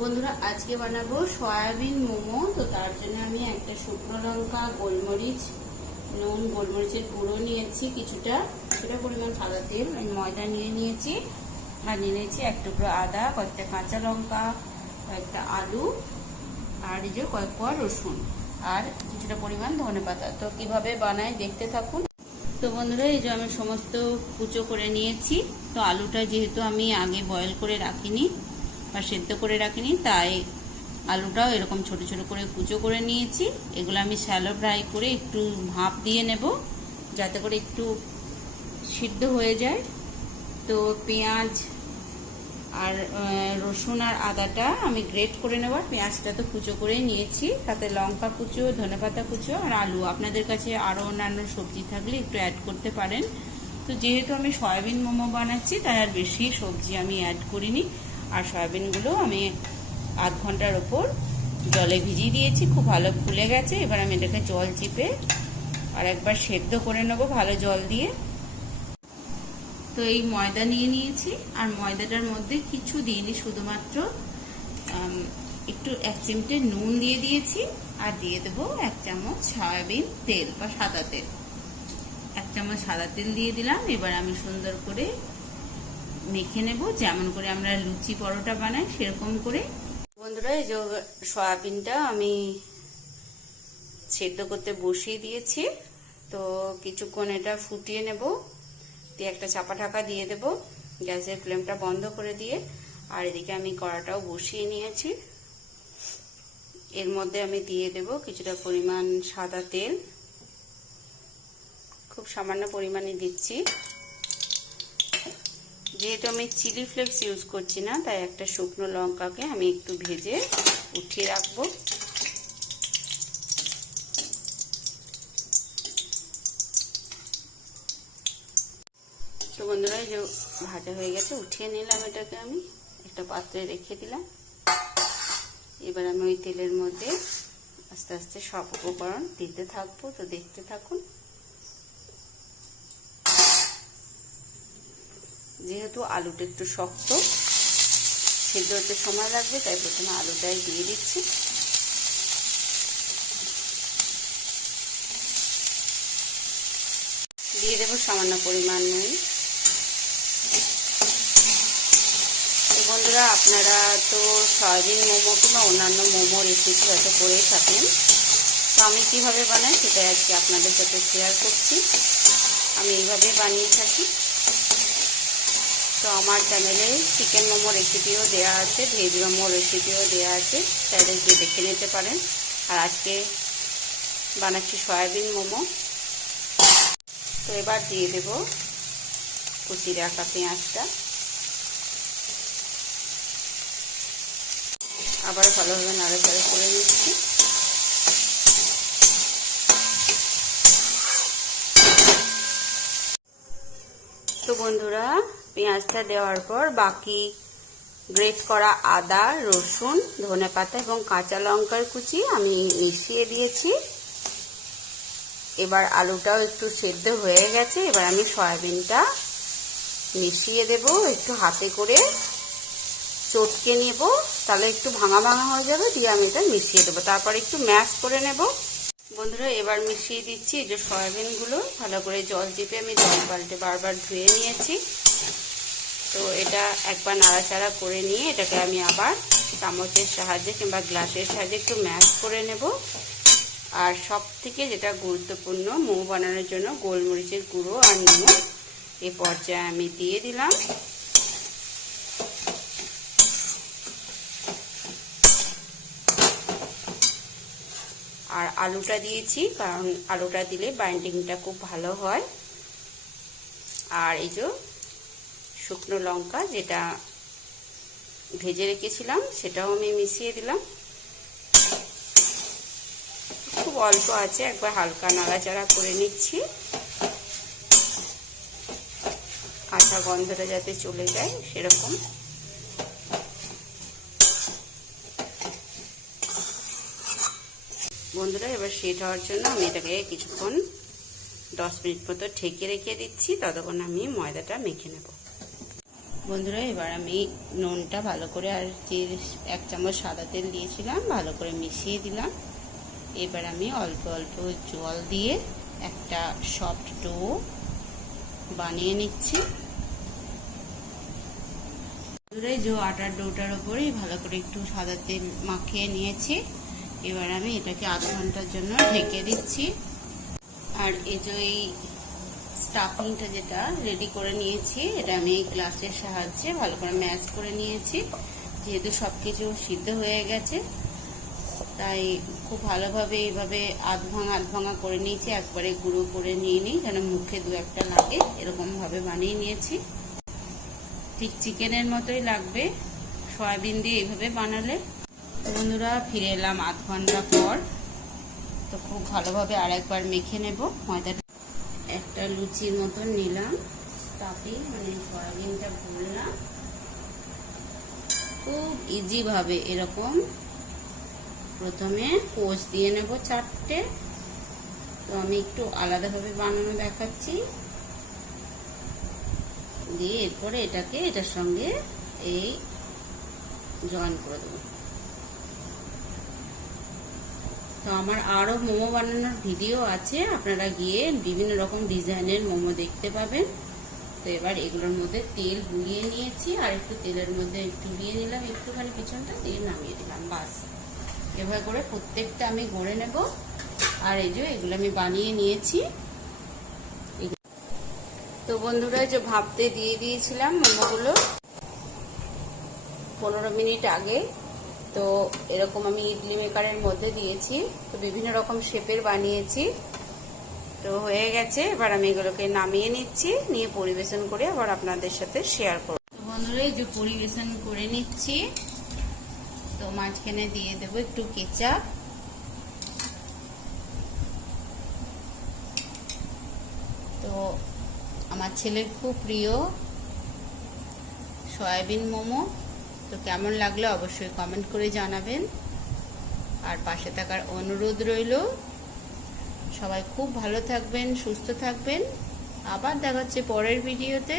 বন্ধুরা, আজকে বানাবো সয়াবিন মোমো। তো তার জন্য আমি একটা শুকনো লঙ্কা, গোলমরিচ, নুন, গোলমরিচের গুঁড়ো নিয়েছি কিছুটা। কিছুটা পরিমাণ সাদা তেল, আমি ময়দা নিয়ে নিয়েছি। আর নিয়ে নিয়েছি এক টুকরো আদা, কয়েকটা কাঁচা লঙ্কা, কয়েকটা আলু, আর এই যে কয়েক কোয়া রসুন। আর কিছুটা পরিমাণ ধনে পাতা। তো কীভাবে বানায় দেখতে থাকুন। তো বন্ধুরা, এই যে আমি সমস্ত কুচো করে নিয়েছি। তো আলুটা যেহেতু আমি আগে বয়েল করে রাখিনি বা সেদ্ধ করে রাখিনি, তাই আলুটাও এরকম ছোট ছোট করে কুচো করে নিয়েছি। এগুলো আমি শ্যালো ফ্রাই করে একটু ভাপ দিয়ে নেব, যাতে করে একটু সিদ্ধ হয়ে যায়। তো পেঁয়াজ আর রসুন আর আদাটা আমি গ্রেট করে নেবার পেঁয়াজটা তো কুচো করে নিয়েছি। তাতে লঙ্কা কুচো, ধনেপাতা কুচো আর আলু। আপনাদের কাছে আরও অন্যান্য সবজি থাকলে একটু অ্যাড করতে পারেন। তো যেহেতু আমি সয়াবিন মোমো বানাচ্ছি, তাই আর বেশি সবজি আমি অ্যাড করিনি। আর সয়াবিনগুলো আমি আধ ঘণ্টার ওপর জলে ভিজিয়ে দিয়েছি, খুব ভালো ফুলে গেছে। এবার আমি এটাকে জল চিপে আর একবার সেদ্ধ করে নেব ভালো জল দিয়ে। তো এই ময়দা নিয়ে নিয়েছি, আর ময়দাটার মধ্যে কিছু দিইনি, শুধুমাত্র একটু এক চিমটে নুন দিয়ে দিয়েছি, আর দিয়ে দেবো এক চামচ সয়াবিন তেল বা সাদা তেল। এক চামচ সাদা তেল দিয়ে দিলাম, এবার আমি সুন্দর করে মেখে নেব, যেমন করে আমরা লুচি পরোটা বানাই, সেরকম করে। বন্ধুরা, এই যে সয়াবিনটা আমি সেদ্ধ করতে বসিয়ে দিয়েছি। তো কিছুক্ষণ এটা ফুটিয়ে নেব, দিয়ে একটা চাপা ঢাকা দিয়ে দেব, গ্যাসের ফ্লেমটা বন্ধ করে দিয়ে। আর এদিকে আমি কড়াটাও বসিয়ে নিয়েছি। এর মধ্যে আমি দিয়ে দেব কিছুটা পরিমাণ সাদা তেল। খুব সামান্য পরিমাণে দিচ্ছি। যেহেতু আমি চিলি ফ্লেক্স ইউজ করছি না, তাই একটা শুকনো লঙ্কাকে আমি একটু ভেজে উঠিয়ে রাখব। তো বন্ধুরা, এই যে ভাজা হয়ে গেছে, উঠিয়ে নিলাম এটাকে আমি। একটা পাত্রে রেখে দিলাম। এবার আমি ওই তেলের মধ্যে আস্তে আস্তে সব উপকরণ দিতে থাকব, তো দেখতে থাকুন। যেহেতু আলুটা একটু শক্ত, সেদ্ধ হতে সময় লাগবে, তাই প্রথমে আলুটাই দিয়ে দিচ্ছি। দিয়ে দেবো সামান্য পরিমাণ নুন। বন্ধুরা, আপনারা তো সয়াবিন মোমো কিংবা অন্যান্য মোমো রেসিপি হয়তো করেই থাকেন। তো আমি কীভাবে বানাই সেটা আজকে আপনাদের সাথে শেয়ার করছি। আমি এইভাবে বানিয়ে থাকি। তো আমার চ্যানেলে চিকেন মোমো রেসিপিও দেওয়া আছে, ভেজ মোমো রেসিপিও দেওয়া আছে, চাইলে গিয়ে দেখে নিতে পারেন। আর আজকে বানাচ্ছি সয়াবিন মোমো। তো এবার দিয়ে দেব কুচি রাখা পেঁয়াজটা। আবার ভালোভাবে নাড়াচাড়া করে নিচ্ছি। তো বন্ধুরা, পেঁয়াজটা দেওয়ার পর বাকি গ্রেট করা আদা, রসুন, ধনে পাতা এবং কাঁচা লঙ্কার কুচি আমি মিশিয়ে দিয়েছি। এবার আলুটাও একটু সেদ্ধ হয়ে গেছে, এবার আমি সয়াবিনটা মিশিয়ে দেব, একটু হাতে করে চটকে নেব, তাহলে একটু ভাঙা ভাঙা হয়ে যাবে, দিয়ে আমি এটা মিশিয়ে দেবো। তারপর একটু ম্যাশ করে নেব। বন্ধুরা, এবার মিশিয়ে দিচ্ছি যে সয়াবিনগুলো। ভালো করে জল চেপে আমি জল পাল্টে বারবার ধুয়ে নিয়েছি। তো এটা একবার নাড়াচাড়া করে নিয়ে এটাকে আমি আবার চামচের সাহায্যে কিংবা গ্লাসের সাহায্যে একটু ম্যাশ করে নেব। আর সব থেকে যেটা গুরুত্বপূর্ণ, মোমো বানানোর জন্য গোলমরিচের গুঁড়ো আর নুন এ পর্যায়ে আমি দিয়ে দিলাম। আর আলুটা দিয়েছি, কারণ আলুটা দিলে বাইন্ডিংটা খুব ভালো হয়। আর এই যে শুকনো লঙ্কা যেটা ভেজে রেখেছিলাম, সেটাও আমি মিশিয়ে দিলাম। খুব অল্প আছে, একবার হালকা নাড়াচাড়া করে নিচ্ছি। কাঁচা গন্ধটা যাতে চলে যায়, সেরকম। বন্ধুরা, এবার সেট হওয়ার জন্য আমি এটাকে কিছুক্ষণ দশ মিনিট মতো ঠেকে রেখে দিচ্ছি। ততক্ষণ আমি ময়দাটা মেখে নেব। বন্ধুরা, এবার আমি নুনটা ভালো করে আর যে এক চামচ সাদা তেল দিয়েছিলাম, ভালো করে মিশিয়ে দিলাম। এবার আমি অল্প অল্প জল দিয়ে একটা সফট ডো বানিয়ে নিচ্ছি। বন্ধুরা যে আটার ডোটার ওপরেই ভালো করে একটু সাদা তেল মাখিয়ে নিয়েছি। এবার আমি এটাকে আধ ঘণ্টার জন্য ঢেকে দিচ্ছি। আর এই যে এই স্টাফিংটা যেটা রেডি করে নিয়েছি, এটা আমি এই গ্লাসের সাহায্যে ভালো করে ম্যাশ করে নিয়েছি। যেহেতু সব কিছু সিদ্ধ হয়ে গেছে, তাই খুব ভালোভাবে এইভাবে আধ ভাঙা আধ ভাঙা করে নিয়েছি। একবারে গুঁড়ো করে নিয়ে নিই, যেন মুখে দু একটা লাগে। এরকমভাবে বানিয়ে নিয়েছি। ঠিক চিকেনের মতোই লাগবে। সয়াবিন দিয়ে এইভাবে বানালে তো বন্ধুরা, ফিরে এলাম আধ ঘণ্টা পর। তো খুব ভালোভাবে আর একবার মেখে নেব ময়দাটা। একটা লুচির মতন নিলাম। তাপি মানে সয়াবিনটা ভরলাম খুব ইজিভাবে এরকম। প্রথমে কোচ দিয়ে নেব চারটে। তো আমি একটু আলাদাভাবে বানানো দেখাচ্ছি। দিয়ে এরপরে এটাকে এটার সঙ্গে এই জয়েন করে দেবো। তো আমার আরও মোমো বানানোর ভিডিও আছে, আপনারা গিয়ে বিভিন্ন রকম ডিজাইনের মোমো দেখতে পাবেন। তো এবার এগুলোর মধ্যে তেল গুলিয়ে নিয়েছি, আর একটু তেলের মধ্যে একটু ডুবিয়ে নিলাম একটুখানি, পিছনটা দিয়ে নামিয়ে দিলাম, বাস। এভাবে করে প্রত্যেকটা আমি গড়ে নেব, আর এই যে এগুলো আমি বানিয়ে নিয়েছি। তো বন্ধুরা যে ভাবতে দিয়ে দিয়েছিলাম মোমোগুলো। পনেরো মিনিট আগে তো এরকম আমি ইডলি মেকারের মধ্যে দিয়েছি। তো বিভিন্ন রকম শেপের বানিয়েছি। তো হয়ে গেছে। এবার আমি এগুলোকে নামিয়ে নিচ্ছি, নিয়ে পরিবেশন করে আবার আপনাদের সাথে শেয়ার করব। বন্ধুরা, এই যে পরিবেশন করে নিচ্ছি। তো মাঝখানে দিয়ে দেবো একটু কেচাপ তো আমার ছেলের খুব প্রিয়। সয়াবিন মোমো। তো কেমন লাগল অবশ্যই কমেন্ট করে জানাবেন। আর পাশে থাকার অনুরোধ রইল, সবাই খুব ভালো থাকবেন, সুস্থ থাকবেন। আবার দেখাচ্ছে পরের ভিডিওতে।